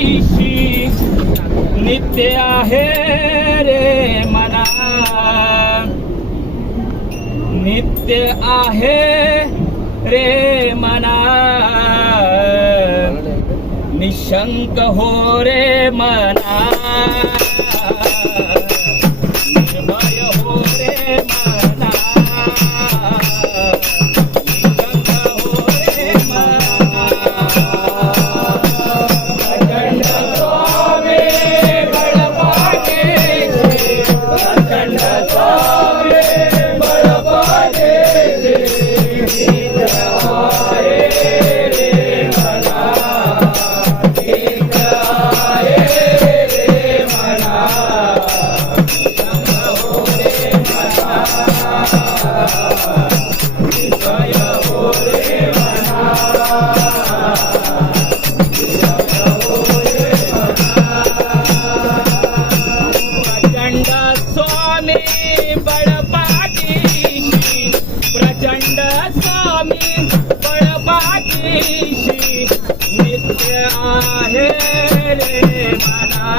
ऐशी नित्य आहे रे मना. नित्य आहे रे मना. निशंक हो रे मना. नित्य आहे रे मला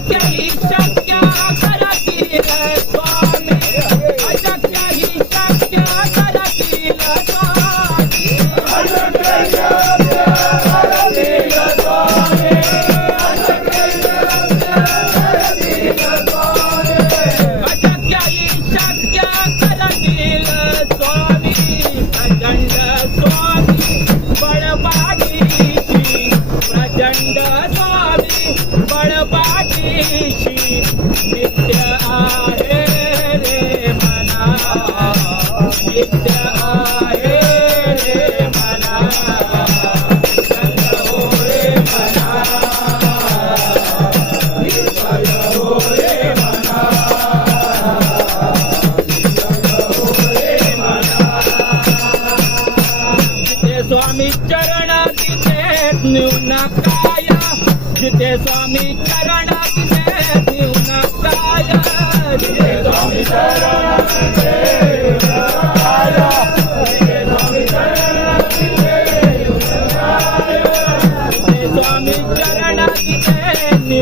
स्वामी चरणा तिथे काया जिथे स्वामी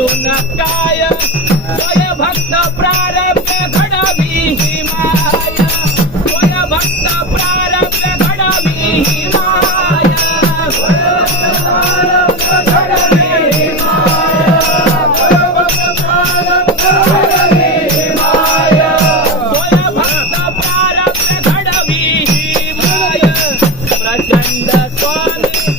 काय स्वय भक्त प्रारब्ध घडवी ही माया स्वय भक्त प्रारब्ध घडवी प्रचंड स्वामी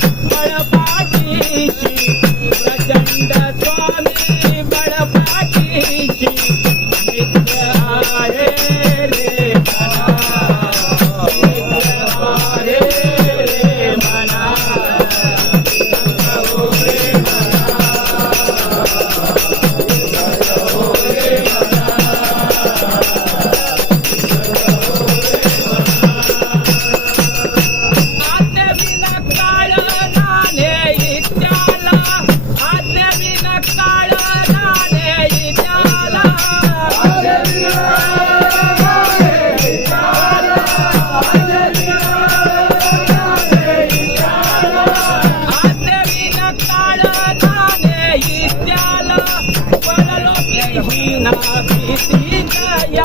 इसी दया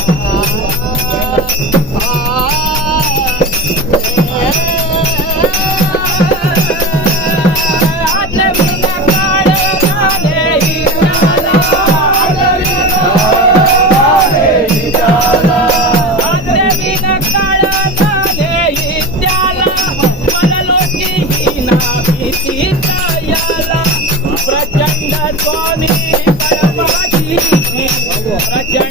Para Jack.